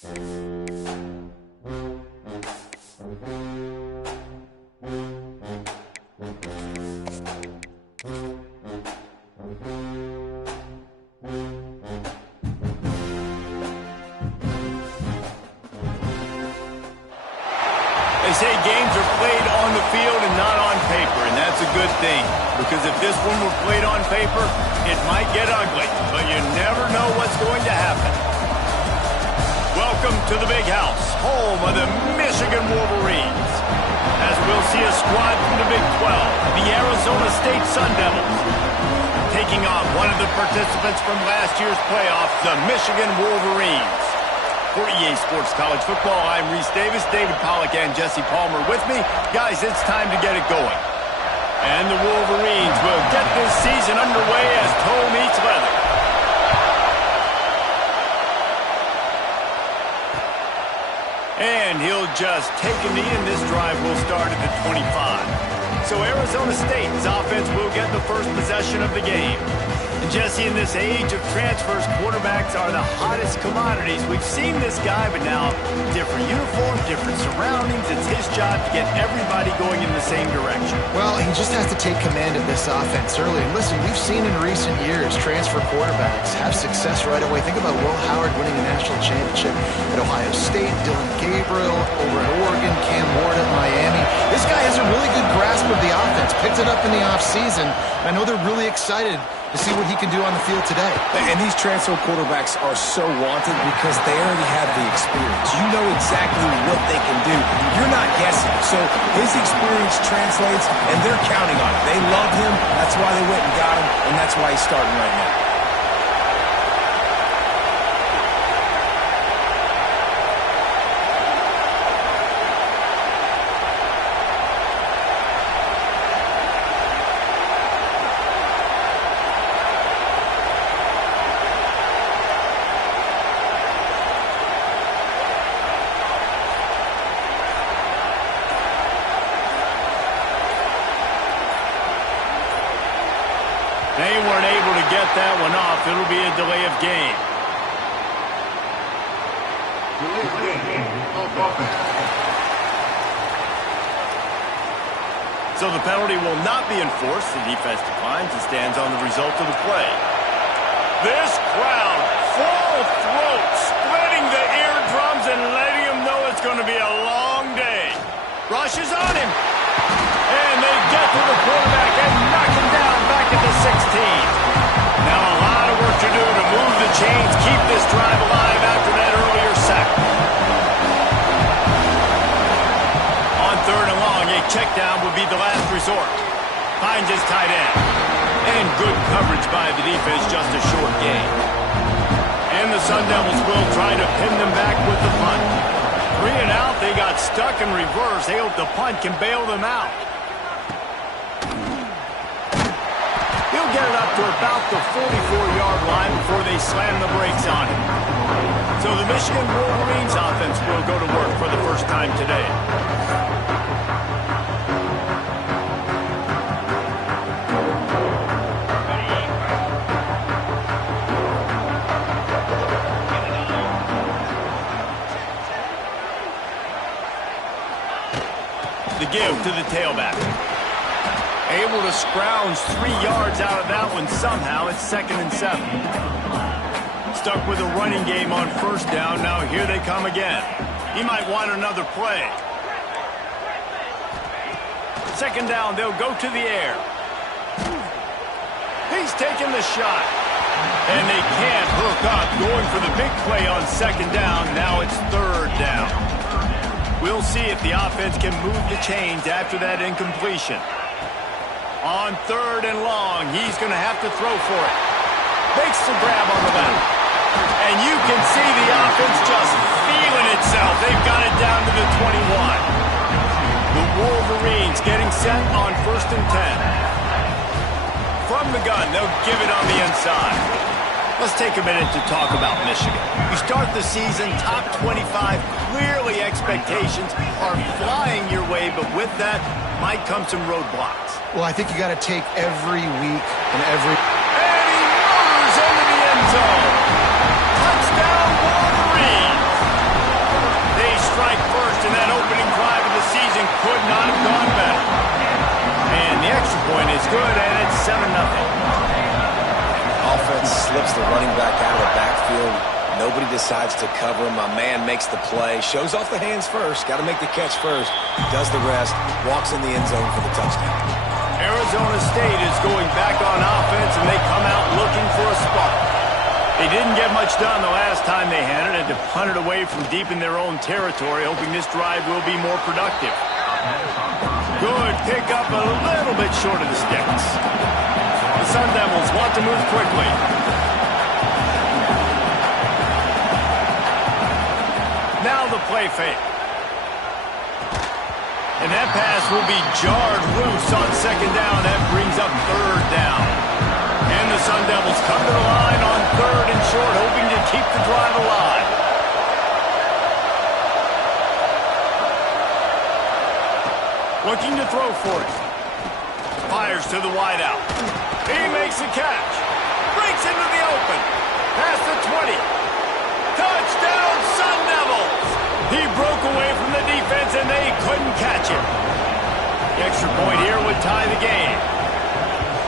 They say games are played on the field and not on paper, and that's a good thing. Because if this one were played on paper, it might get ugly, but you never know what's going to happen. Welcome to the Big House, home of the Michigan Wolverines. As we'll see a squad from the Big 12, the Arizona State Sun Devils, taking on one of the participants from last year's playoff, the Michigan Wolverines. For EA Sports College Football, I'm Reese Davis, David Pollack, and Jesse Palmer with me. Guys, it's time to get it going. And the Wolverines will get this season underway as toe meets leather. And he'll just take a knee, and this drive will start at the 25. So Arizona State's offense will get the first possession of the game. And Jesse, in this age of transfers, quarterbacks are the hottest commodities. We've seen this guy, but now different uniform, different surroundings. It's his job to get everybody going in the same direction. Well, he just has to take command of this offense early. And listen, we've seen in recent years transfer quarterbacks have success right away. Think about Will Howard winning a national championship at Ohio State, Dylan Gabriel over at Oregon, Cam Ward at Miami. This guy has a really good grasp of the offense, picked it up in the offseason. I know they're really excited to see what he can do on the field today. And these transfer quarterbacks are so wanted because they already have the experience. You know exactly what they can do. You're not guessing. So his experience translates, and they're counting on it. They love him. That's why they went and got him, and that's why he's starting right now. They weren't able to get that one off. It'll be a delay of game. So the penalty will not be enforced. The defense declines and stands on the result of the play. This crowd, full throat, splitting the eardrums and letting him know it's going to be a long day. Rushes on him. And they get to the quarterback and knock him down back at the 16. Now a lot of work to do to move the chains, keep this drive alive after that earlier sack. On third and long, a check down would be the last resort. Finds his tight end. And good coverage by the defense, just a short gain. And the Sun Devils will try to pin them back with the punt. 3 and out, they got stuck in reverse. They hope the punt can bail them out. He'll get it up to about the 44-yard line before they slam the brakes on him. So the Michigan Wolverines offense will go to work for the first time today. The give to the tailback. Able to scrounge 3 yards out of that one somehow. It's 2nd and 7. Stuck with a running game on first down. Now here they come again. He might want another play. 2nd down, they'll go to the air. He's taking the shot. And they can't hook up. Going for the big play on 2nd down. Now it's 3rd down. We'll see if the offense can move the chains after that incompletion. On 3rd and long, he's going to have to throw for it. Makes the grab on the left. And you can see the offense just feeling itself. They've got it down to the 21. The Wolverines getting set on 1st and 10. From the gun, they'll give it on the inside. Let's take a minute to talk about Michigan. You start the season top 25. Clearly expectations are flying your way, but with that might come some roadblocks. Well, I think you got to take every week and every... And he motors into the end zone. Touchdown, Wolverines. good, and it's 7-0. Offense slips the running back out of the backfield. Nobody decides to cover him. My man makes the play. Shows off the hands first. Got to make the catch first. Does the rest. Walks in the end zone for the touchdown. Arizona State is going back on offense, and they come out looking for a spark. They didn't get much done the last time they had it, and to punt it away from deep in their own territory, hoping this drive will be more productive. Good pickup, a little bit short of the sticks. The Sun Devils want to move quickly. Now the play fake. And that pass will be jarred loose on second down. That brings up third down. And the Sun Devils come to the line on third and short, hoping to keep the drive alive. Looking to throw for it. Fires to the wideout. He makes a catch. Breaks into the open. Past the 20. Touchdown, Sun Devils! He broke away from the defense, and they couldn't catch him. The extra point here would tie the game.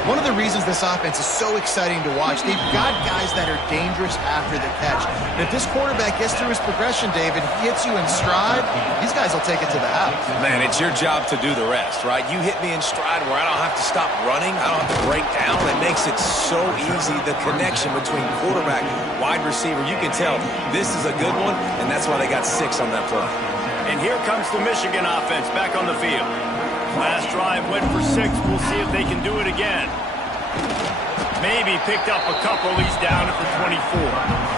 One of the reasons this offense is so exciting to watch, they've got guys that are dangerous after the catch. And if this quarterback gets through his progression, David, gets you in stride, these guys will take it to the house. Man, it's your job to do the rest, right? You hit me in stride where I don't have to stop running. I don't have to break down. It makes it so easy, the connection between quarterback, wide receiver. You can tell this is a good one, and that's why they got 6 on that play. And here comes the Michigan offense back on the field. Last drive went for 6. We'll see if they can do it again. Maybe picked up a couple. He's down at the 24.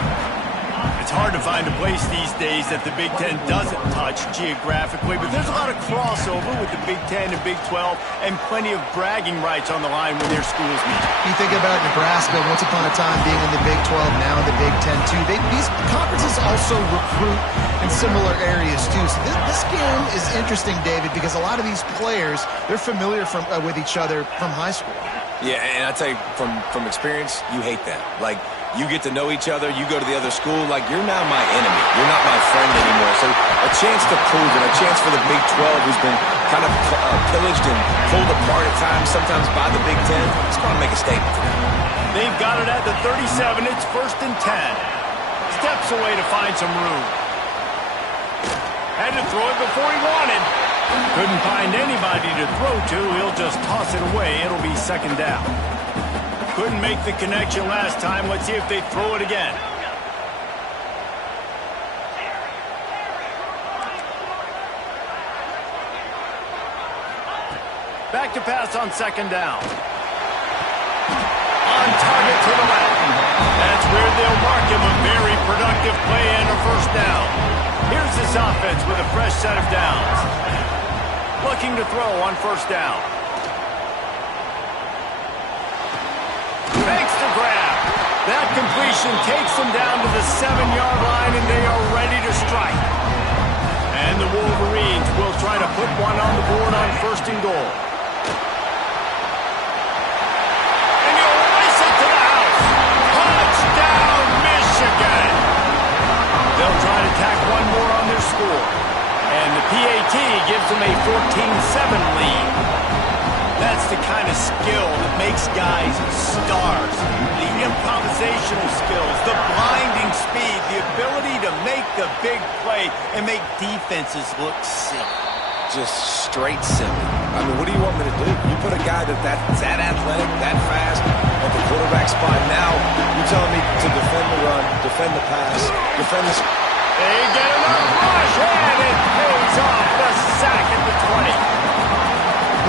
It's hard to find a place these days that the Big Ten doesn't touch geographically, but there's a lot of crossover with the Big Ten and Big 12 and plenty of bragging rights on the line when their schools meet. You think about Nebraska, once upon a time being in the Big 12, now in the Big 10 too. These conferences also recruit in similar areas too. So this game is interesting, David, because a lot of these players, they're familiar with each other from high school. Yeah, and I tell you, from experience, you hate that. Like, you get to know each other, you go to the other school, like, you're now my enemy. You're not my friend anymore. So a chance to prove it, a chance for the Big 12, who's been kind of pillaged and pulled apart at times, sometimes by the Big 10. It's going to make a statement to them. They've got it at the 37. It's 1st and 10. Steps away to find some room. Had to throw it before he wanted. Couldn't find anybody to throw to. He'll just toss it away. It'll be 2nd down. Couldn't make the connection last time. Let's see if they throw it again. Back to pass on 2nd down. On target to the left. That's where they'll mark him. A very productive play and a 1st down. Here's this offense with a fresh set of downs. Looking to throw on 1st down. Makes the grab. That completion takes them down to the 7-yard line, and they are ready to strike. And the Wolverines will try to put one on the board on 1st and goal. And he'll race it to the house. Touchdown, Michigan. They'll try to tack one more on their score. And the PAT gives them a 14-7 lead. That's the kind of skill that makes guys stars. The improvisational skills, the blinding speed, the ability to make the big play and make defenses look silly. Just straight silly. I mean, what do you want me to do? You put a guy that's that athletic, that fast, at the quarterback spot. Now you're telling me to defend the run, defend the pass, defend the... They get him up, rush, and it pays off. The sack at the 20.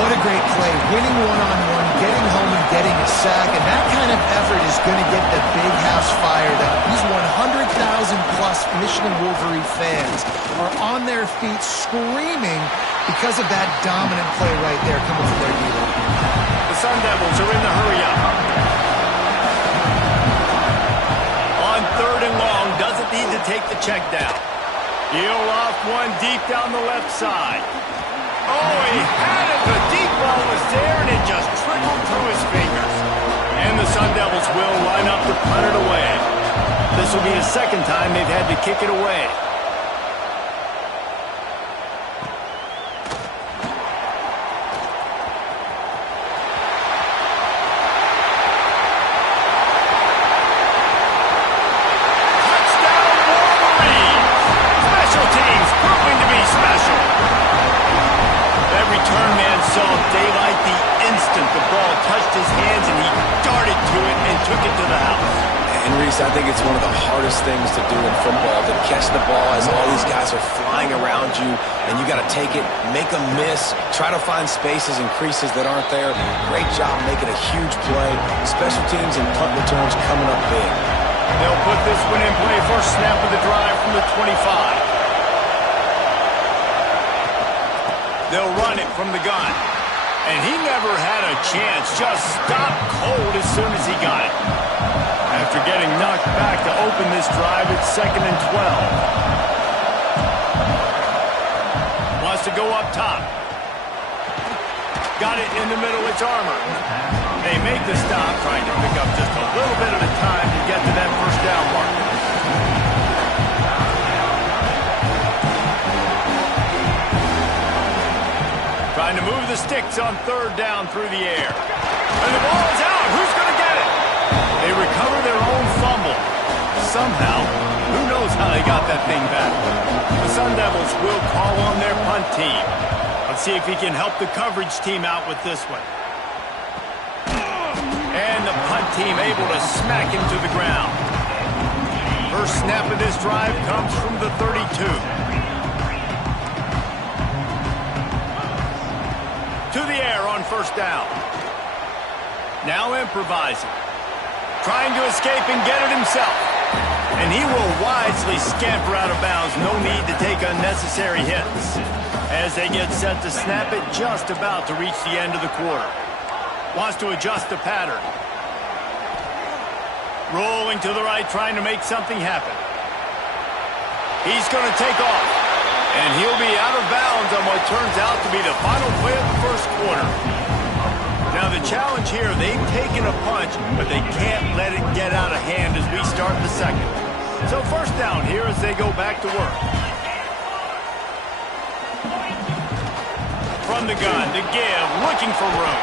What a great play. Winning one-on-one, getting home and getting a sack, and that kind of effort is going to get the big house fired up. These 100,000-plus Michigan Wolverine fans are on their feet screaming because of that dominant play right there coming from their D-line. The Sun Devils are in the hurry-up. On 3rd and long, doesn't need to take the check down. He'll off one deep down the left side. Oh, he had it. The deep ball was there, and it just trickled through his fingers. And the Sun Devils will line up to punt it away. This will be the 2nd time they've had to kick it away. saw daylight the instant the ball touched his hands, and he darted to it and took it to the house. And Reese, I think it's one of the hardest things to do in football, to catch the ball as all these guys are flying around you, and you got to take it, make a miss, try to find spaces and creases that aren't there. Great job making a huge play. Special teams and punt returns coming up big. They'll put this one in play. First snap of the drive from the 25. They'll run it from the gun. And he never had a chance. Just stopped cold as soon as he got it. After getting knocked back to open this drive, it's 2nd and 12. Wants to go up top. Got it in the middle. It's Armour. They make the stop, trying to pick up just a little bit at a time to get to that first down mark. Trying to move the sticks on 3rd down through the air. And the ball is out. Who's going to get it? They recover their own fumble. Somehow, who knows how they got that thing back. The Sun Devils will call on their punt team. Let's see if he can help the coverage team out with this one. And the punt team able to smack him to the ground. First snap of this drive comes from the 32. To the air on 1st down. Now improvising. Trying to escape and get it himself. And he will wisely scamper out of bounds. No need to take unnecessary hits. As they get set to snap it, just about to reach the end of the quarter. Wants to adjust the pattern. Rolling to the right, trying to make something happen. He's going to take off. And he'll be out of bounds on what turns out to be the final play of the first quarter. Now the challenge here, they've taken a punch, but they can't let it get out of hand as we start the second. So first down here as they go back to work. From the gun, to give, looking for room.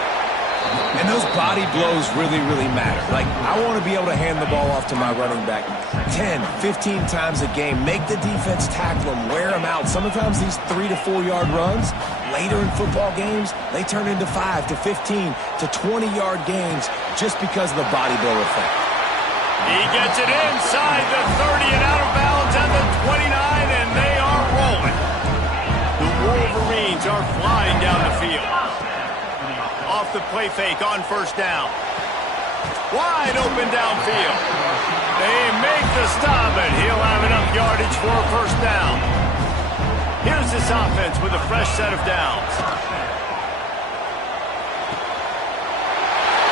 And those body blows really, really matter. Like, I want to be able to hand the ball off to my running back 10, 15 times a game. Make the defense tackle him, wear him out. Sometimes these 3 to 4 yard runs, later in football games, they turn into 5 to 15 to 20 yard gains just because of the body blow effect. He gets it inside the 30 and out of bounds at the 29, and they are rolling. The Wolverines are flying down the field. Off the play fake on 1st down. Wide open downfield. They make the stop, and he'll have enough yardage for a 1st down. Here's this offense with a fresh set of downs.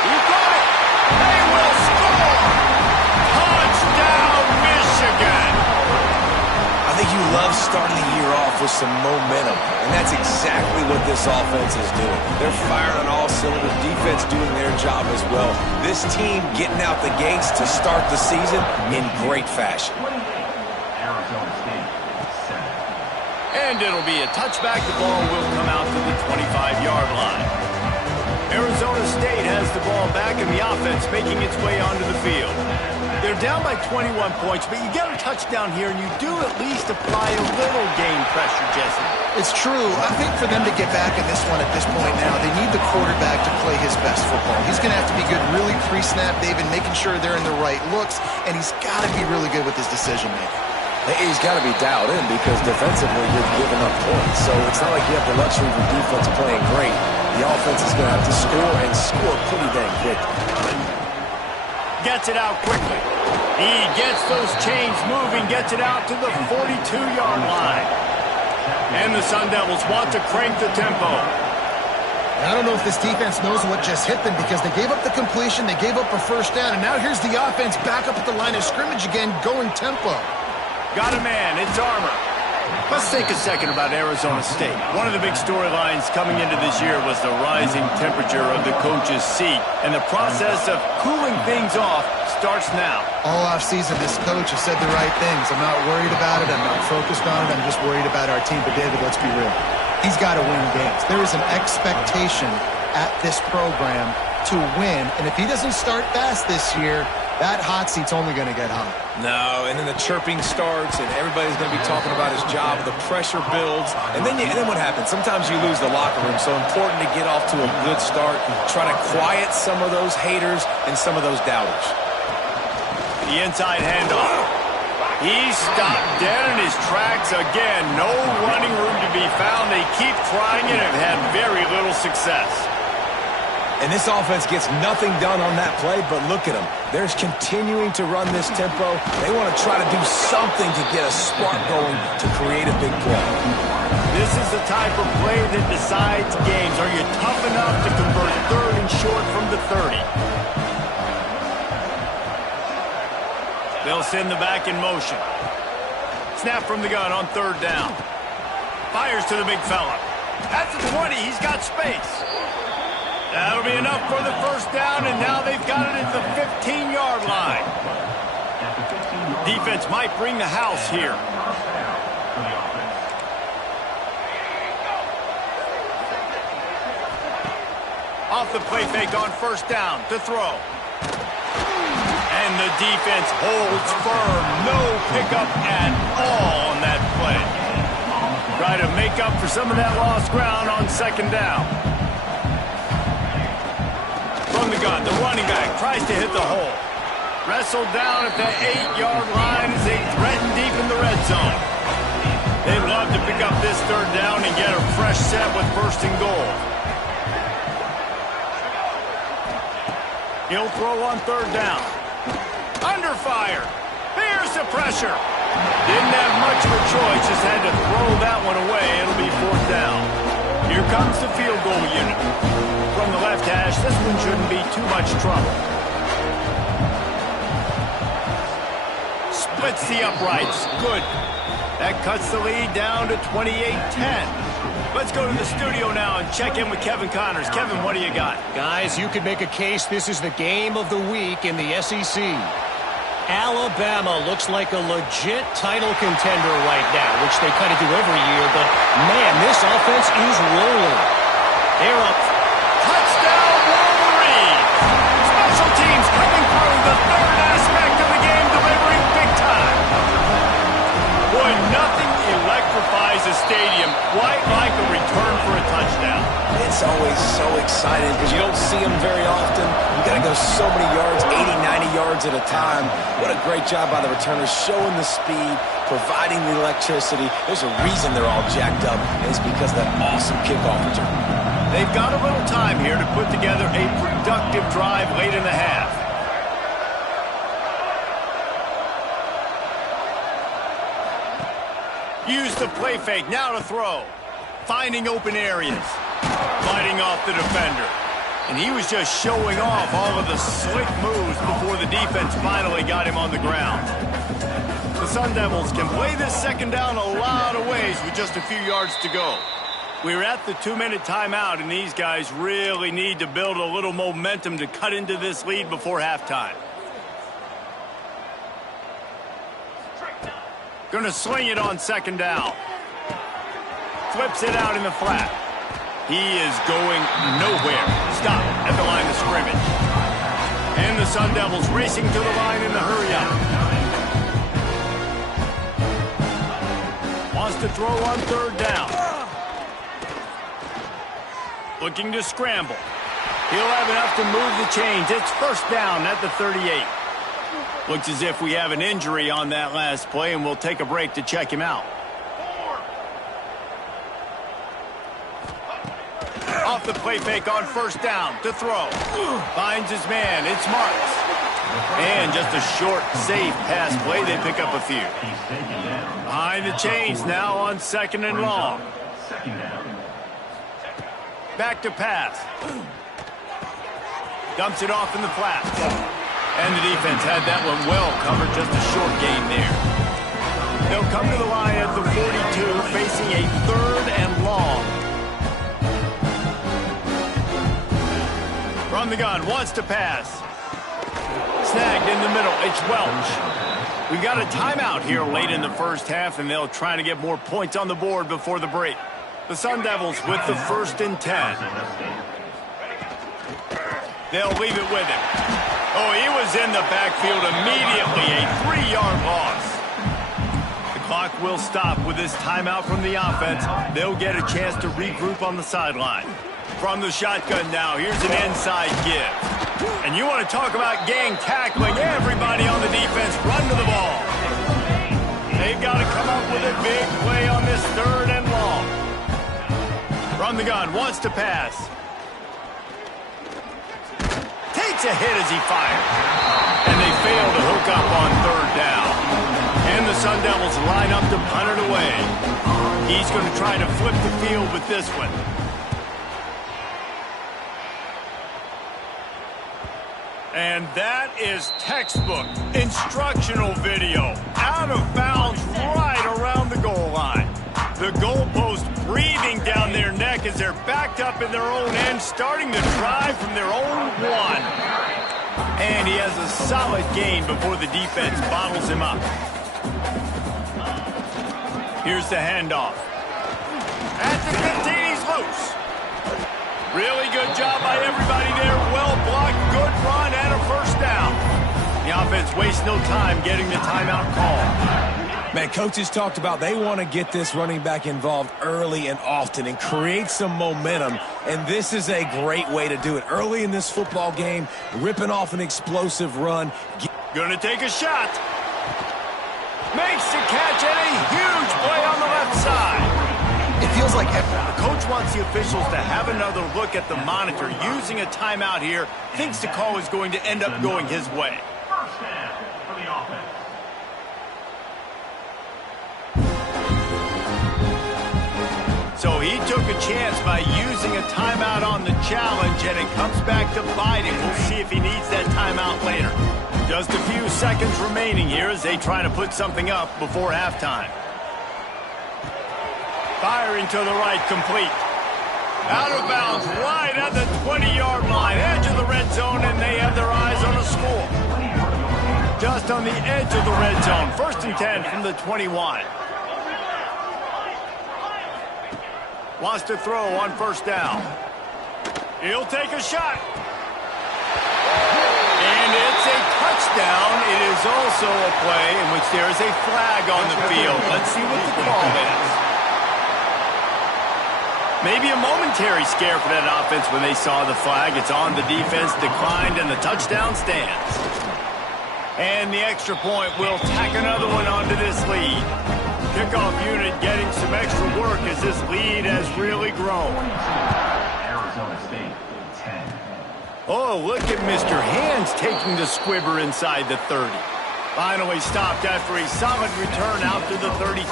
He got it. They will score. Touchdown, Michigan. I think you love starting the year off with some momentum, and that's exactly what this offense is doing. They're firing on all cylinders, defense doing their job as well. This team getting out the gates to start the season in great fashion. And it'll be a touchback. The ball will come out to the 25-yard line. Arizona State has the ball back, and the offense making its way onto the field. They're down by 21 points, but you get a touchdown here, and you do at least apply a little game pressure, Jesse. It's true. I think for them to get back in this one at this point now, they need the quarterback to play his best football. He's going to have to be good really pre-snap, David, making sure they're in the right looks, and he's got to be really good with his decision-making. He's got to be dialed in because defensively you're giving up points. So it's not like you have the luxury of the defense playing great. The offense is going to have to score and score pretty dang quick. Gets it out quickly. He gets those chains moving, gets it out to the 42-yard line. And the Sun Devils want to crank the tempo. I don't know if this defense knows what just hit them because they gave up the completion, they gave up a 1st down, and now here's the offense back up at the line of scrimmage again, going tempo. Got a man. It's Armour. Let's take a second about Arizona State. One of the big storylines coming into this year was the rising temperature of the coach's seat, and the process of cooling things off starts now. All offseason, this coach has said the right things. I'm not worried about it. I'm not focused on it. I'm just worried about our team. But, David, let's be real. He's got to win games. There is an expectation at this program to win, and if he doesn't start fast this year, That hot seat's only going to get hot. No, and then the chirping starts, and everybody's going to be talking about his job. The pressure builds, and then what happens? Sometimes you lose the locker room, so important to get off to a good start. Try to quiet some of those haters and some of those doubters. The inside handoff. He stopped dead in his tracks again. No running room to be found. They keep trying it and have very little success. And this offense gets nothing done on that play, but look at them. They're continuing to run this tempo. They want to try to do something to get a spark going to create a big play. This is the type of play that decides games. Are you tough enough to convert third and short from the 30? They'll send the back in motion. Snap from the gun on third down. Fires to the big fella. That's the 20. He's got space. That'll be enough for the first down, and now they've got it at the 15-yard line. Defense might bring the house here. Off the play fake on first down to throw. And the defense holds firm. No pickup at all on that play. Try to make up for some of that lost ground on second down. From the gun, the running back tries to hit the hole. Wrestled down at the 8-yard line as they threaten deep in the red zone. They'd love to pick up this third down and get a fresh set with first and goal. He'll throw on third down. Under fire. Here's the pressure. Didn't have much of a choice, just had to throw that one away. It'll be fourth down. Here comes the field goal unit. From the left hash, this one shouldn't be too much trouble. Splits the uprights. Good. That cuts the lead down to 28-10. Let's go to the studio now and check in with Kevin Connors. Kevin, what do you got? Guys, you could make a case this is the game of the week in the SEC. Alabama looks like a legit title contender right now, which they kind of do every year, but man, this offense is rolling. They're up. Touchdown, Wolverine! Special teams coming through, the third aspect of the game, delivering big time. Boy, nothing electrifies a stadium quite like a return for a touchdown. It's always so exciting because you don't see them very often. You got to go so many yards, 80, 90 yards at a time. What a great job by the returners, showing the speed, providing the electricity. There's a reason they're all jacked up, and it's because of that awesome kickoff return. They've got a little time here to put together a productive drive late in the half. Use the play fake, now to throw. Finding open areas. Fighting off the defender. And he was just showing off all of the slick moves before the defense finally got him on the ground. The Sun Devils can play this second down a lot of ways with just a few yards to go. We're at the 2-minute timeout, and these guys really need to build a little momentum to cut into this lead before halftime. Going to sling it on second down. Flips it out in the flat. He is going nowhere. Stop at the line of scrimmage. And the Sun Devils racing to the line in the hurry-up. Wants to throw on third down. Looking to scramble. He'll have enough to move the chains. It's first down at the 38. Looks as if we have an injury on that last play, and we'll take a break to check him out. Off the play fake on first down to throw. Finds his man. It's Marks. And just a short, safe pass play. They pick up a few. Behind the chains now on second and long. Back to pass. Dumps it off in the flat. And the defense had that one well covered. Just a short gain there. They'll come to the line at the 42, facing a third and long. From the gun, wants to pass. Snagged in the middle, it's Welch. We've got a timeout here late in the first half, and they'll try to get more points on the board before the break. The Sun Devils with the 1st and 10. They'll leave it with him. Oh, he was in the backfield immediately, a 3-yard loss. The clock will stop with this timeout from the offense. They'll get a chance to regroup on the sideline. From the shotgun now, here's an inside give. And you want to talk about gang tackling, everybody on the defense run to the ball. They've got to come up with a big play on this 3rd and long. From the gun, wants to pass. Takes a hit as he fires. And they fail to hook up on 3rd down. And the Sun Devils line up to punt it away. He's going to try to flip the field with this one. And that is textbook instructional video. Out of bounds right around the goal line. The goalpost breathing down their neck as they're backed up in their own end, starting to drive from their own 1. And he has a solid gain before the defense bottles him up. Here's the handoff. At the 15, he's loose. Really good job by everybody there. Well blocked, good run, and a 1st down. The offense wastes no time getting the timeout call. Man, coaches talked about they want to get this running back involved early and often and create some momentum, and this is a great way to do it. Early in this football game, ripping off an explosive run. Gonna take a shot. Makes the catch, and a huge play on the left side. It feels like the coach wants the officials to have another look at the monitor. Using a timeout here, thinks the call is going to end up going his way. First down for the offense. So he took a chance by using a timeout on the challenge, and it comes back to bite him. We'll see if he needs that timeout later. Just a few seconds remaining here as they try to put something up before halftime. Firing to the right, complete. Out of bounds, right at the 20-yard line, edge of the red zone, and they have their eyes on a score. Just on the edge of the red zone, 1st and 10 from the 21. Wants to throw on 1st down. He'll take a shot. And it's a touchdown. It is also a play in which there is a flag on the field. Let's see what the call is. Maybe a momentary scare for that offense when they saw the flag. It's on the defense, declined, and the touchdown stands. And the extra point will tack another one onto this lead. Kickoff unit getting some extra work as this lead has really grown. Arizona State, 10. Oh, look at Mr. Hands taking the squibber inside the 30. Finally stopped after a solid return out to the 32.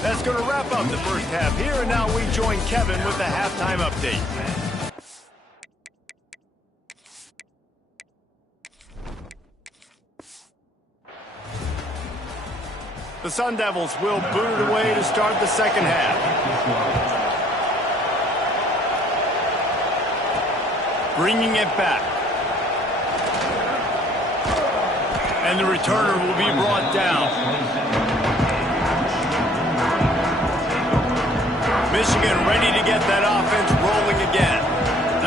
That's going to wrap up the first half here, and now we join Kevin with the halftime update. The Sun Devils will boot it away to start the second half. Bringing it back. And the returner will be brought down. Michigan ready to get that offense rolling again.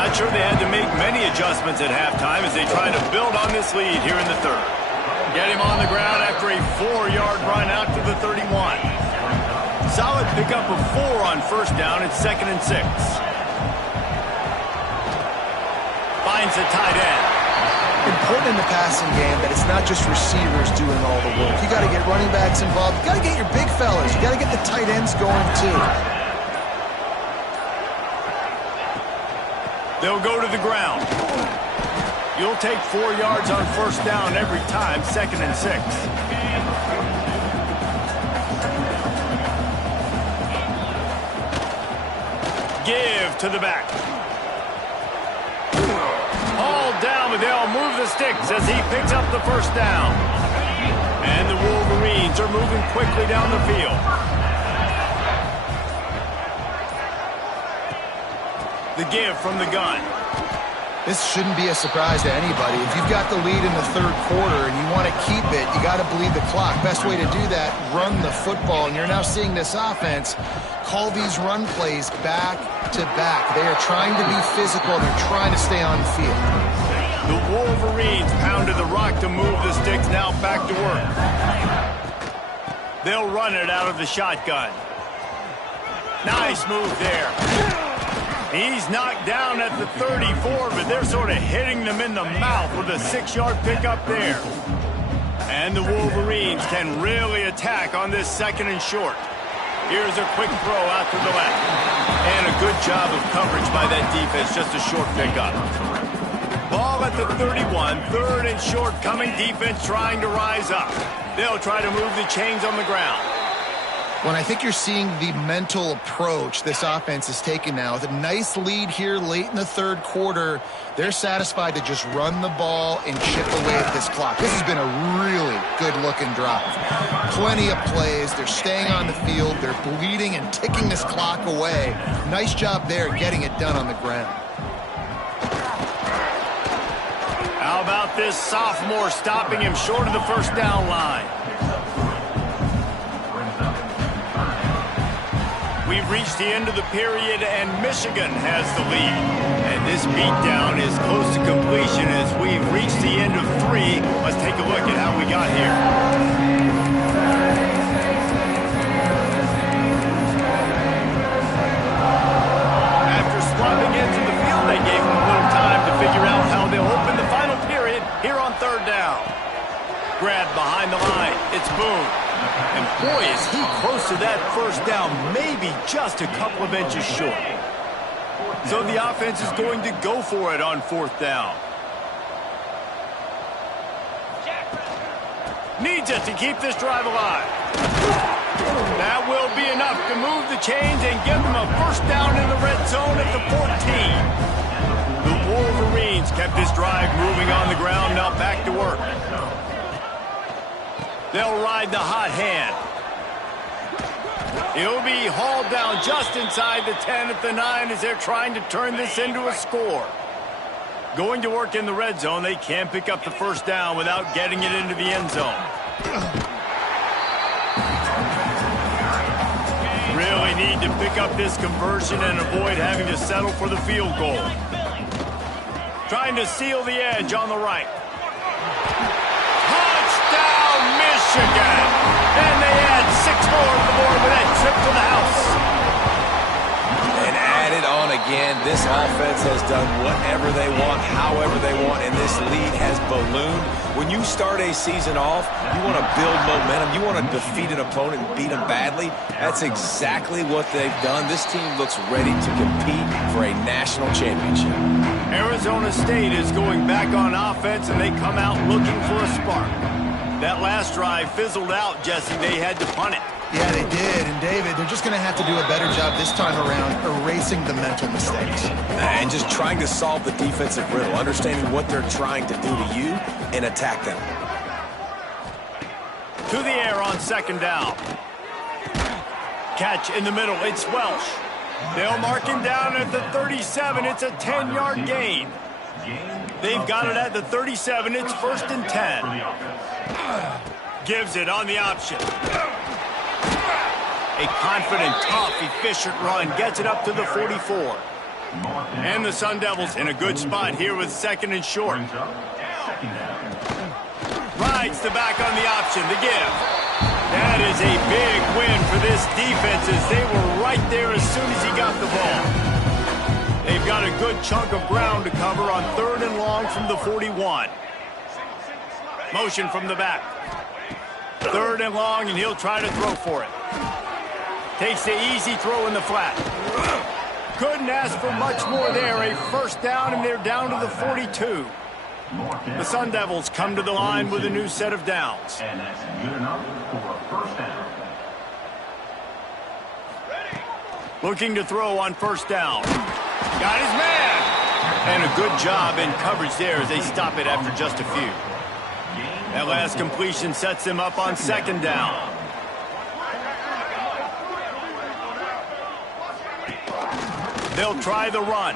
Not sure they had to make many adjustments at halftime as they try to build on this lead here in the 3rd. Get him on the ground after a 4-yard run out to the 31. Solid pickup of 4 on 1st down. It's 2nd and 6. Finds a tight end. important in the passing game that it's not just receivers doing all the work. You got to get running backs involved. You got to get your big fellas. You got to get the tight ends going too. They'll go to the ground. You'll take 4 yards on 1st down every time, 2nd and 6. Give to the back. Hauled down, but they'll move the sticks as he picks up the 1st down. And the Wolverines are moving quickly down the field. The give from the gun. This shouldn't be a surprise to anybody. If you've got the lead in the 3rd quarter and you want to keep it, you got to bleed the clock. Best way to do that, run the football. And you're now seeing this offense call these run plays back to back. They are trying to be physical. They're trying to stay on the field. The The Wolverines pounded the rock to move the sticks, now back to work. They'll run it out of the shotgun. Nice move there. He's knocked down at the 34, but they're sort of hitting them in the mouth with a 6-yard pickup there. And the Wolverines can really attack on this 2nd and short. Here's a quick throw out to the left. And a good job of coverage by that defense, just a short pickup. Ball at the 31, 3rd and short coming, defense trying to rise up. They'll try to move the chains on the ground. When I think you're seeing the mental approach this offense is taking now. With a nice lead here late in the 3rd quarter, they're satisfied to just run the ball and chip away at this clock. This has been a really good-looking drive. Plenty of plays. They're staying on the field. They're bleeding and ticking this clock away. Nice job there getting it done on the ground. How about this sophomore stopping him short of the 1st down line? We've reached the end of the period, and Michigan has the lead. And this beatdown is close to completion as we've reached the end of 3. Let's take a look at how we got here. After swapping into the field, they gave him a little time to figure out how they'll open the final period here on 3rd down. Grabbed behind the line. It's Boone. And boy, is he close to that 1st down, maybe just a couple of inches short. So the offense is going to go for it on 4th down. Needs it to keep this drive alive. That will be enough to move the chains and give them a 1st down in the red zone at the 14. The Wolverines kept this drive moving on the ground, now back to work. They'll ride the hot hand. He'll be hauled down just inside the 10 at the 9 as they're trying to turn this into a score. Going to work in the red zone, they can't pick up the 1st down without getting it into the end zone. Really need to pick up this conversion and avoid having to settle for the field goal. Trying to seal the edge on the right. Michigan. And they add 6 more to the board with that trip to the house. And added on again, this offense has done whatever they want, however they want, and this lead has ballooned. When you start a season off, you want to build momentum. You want to defeat an opponent and beat them badly. That's exactly what they've done. This team looks ready to compete for a national championship. Arizona State is going back on offense, and they come out looking for a spark. That last drive fizzled out, Jesse. They had to punt it. Yeah, they did. And, David, they're just going to have to do a better job this time around erasing the mental mistakes. And just trying to solve the defensive riddle, understanding what they're trying to do to you and attack them. To the air on 2nd down. Catch in the middle. It's Welsh. They'll mark him down at the 37. It's a 10-yard gain. They've got it at the 37. It's 1st and 10. Gives it on the option. A confident, tough, efficient run. Gets it up to the 44. And the Sun Devils in a good spot here with 2nd and short. Rides the back on the option. The give. That is a big win for this defense as they were right there as soon as he got the ball. They've got a good chunk of ground to cover on 3rd and long from the 41. Motion from the back. 3rd and long, and he'll try to throw for it. Takes the easy throw in the flat. Couldn't ask for much more there. A 1st down, and they're down to the 42. The Sun Devils come to the line with a new set of downs. And that's good enough for a 1st down. Looking to throw on 1st down. Got his man. And a good job in coverage there as they stop it after just a few. That last completion sets them up on 2nd down. They'll try the run.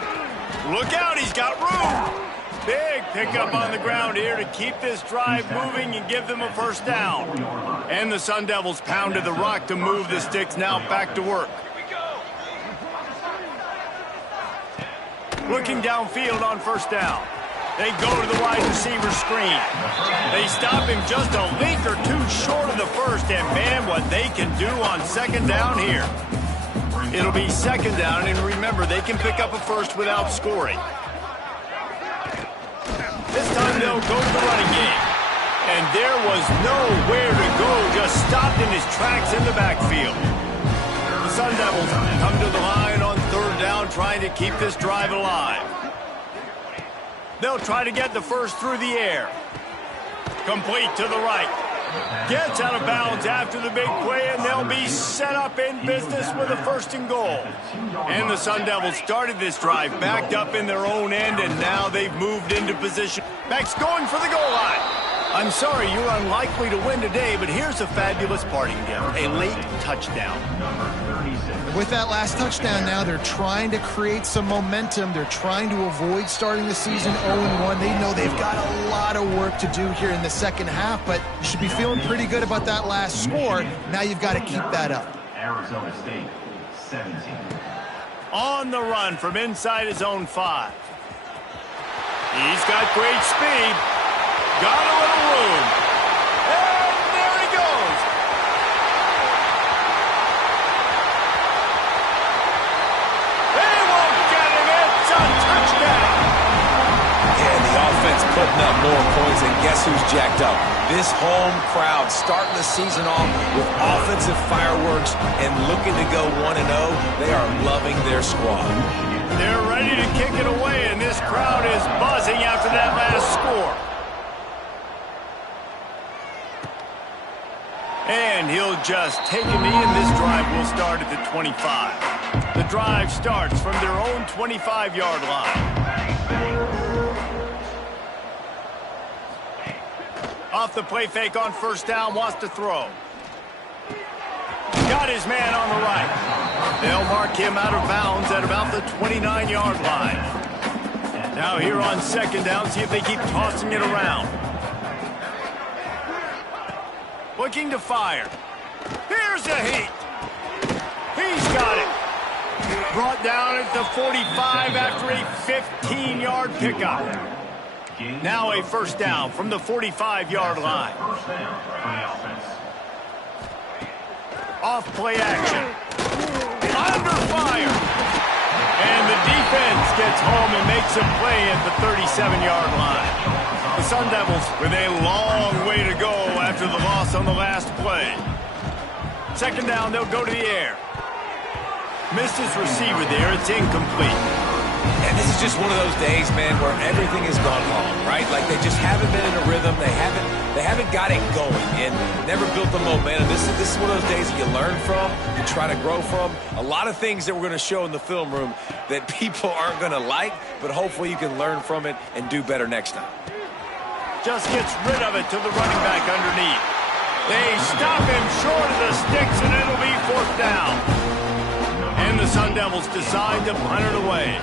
Look out, he's got room. Big pickup on the ground here to keep this drive moving and give them a 1st down. And the Sun Devils pounded the rock to move the sticks, now back to work. Looking downfield on 1st down. They go to the wide receiver screen. They stop him just a leak or two short of the first, and man, what they can do on second down here. It'll be second down, and remember, they can pick up a first without scoring. This time they'll go to the running game. And there was nowhere to go, just stopped in his tracks in the backfield. The Sun Devils come to the line on third down, trying to keep this drive alive. They'll try to get the first through the air. Complete to the right. Gets out of bounds after the big play, and they'll be set up in business with a first and goal. And the Sun Devils started this drive backed up in their own end, and now they've moved into position. Backs going for the goal line. I'm sorry, you're unlikely to win today, but here's a fabulous parting gift, a late touchdown. With that last touchdown now, they're trying to create some momentum. They're trying to avoid starting the season 0-1. They know they've got a lot of work to do here in the second half, but you should be feeling pretty good about that last score. Now you've got to keep that up. Arizona State, 17. On the run from inside his own 5. He's got great speed. Got a little room. And there he goes. They won't get him. It's a touchdown. And the offense putting up more points, and guess who's jacked up? This home crowd starting the season off with offensive fireworks and looking to go 1-0. They are loving their squad. They're ready to kick it away, and this crowd is buzzing after that last score. And he'll just take a knee, and this drive will start at the 25. The drive starts from their own 25-yard line. Off the play fake on first down, wants to throw. Got his man on the right. They'll mark him out of bounds at about the 29-yard line. Now here on second down, see if they keep tossing it around. Looking to fire. Here's the heat. He's got it. Brought down at the 45 after a 15-yard pickup. Now a first down from the 45-yard line. First down for the offense. Off play action. Under fire. And the defense gets home and makes a play at the 37-yard line. The Sun Devils with a long way to go after the loss on the last play. Second down, they'll go to the air. Missed his receiver there. It's incomplete. And this is just one of those days, man, where everything has gone wrong, right? Like they just haven't been in a rhythm. They haven't got it going and never built the momentum. This is one of those days that you learn from, you try to grow from. A lot of things that we're going to show in the film room that people aren't going to like, but hopefully you can learn from it and do better next time. Just gets rid of it to the running back underneath. They stop him short of the sticks, and it'll be fourth down. And the Sun Devils decide to punt it away.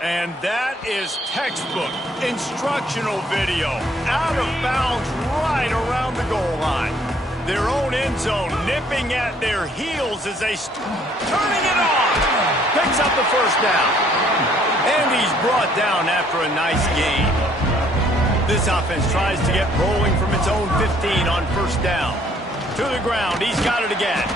And that is textbook instructional video. Out of bounds right around the goal line. Their own end zone nipping at their heels as they turning it on. Picks up the first down. And he's brought down after a nice gain. This offense tries to get rolling from its own 15 on first down. To the ground, he's got it again.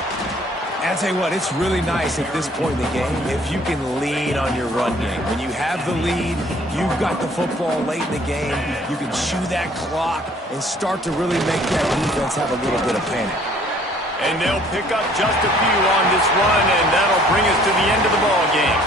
And I'll tell you what, it's really nice at this point in the game if you can lean on your run game. When you have the lead, you've got the football late in the game, you can chew that clock and start to really make that defense have a little bit of panic. And they'll pick up just a few on this run, and that'll bring us to the end of the ball game.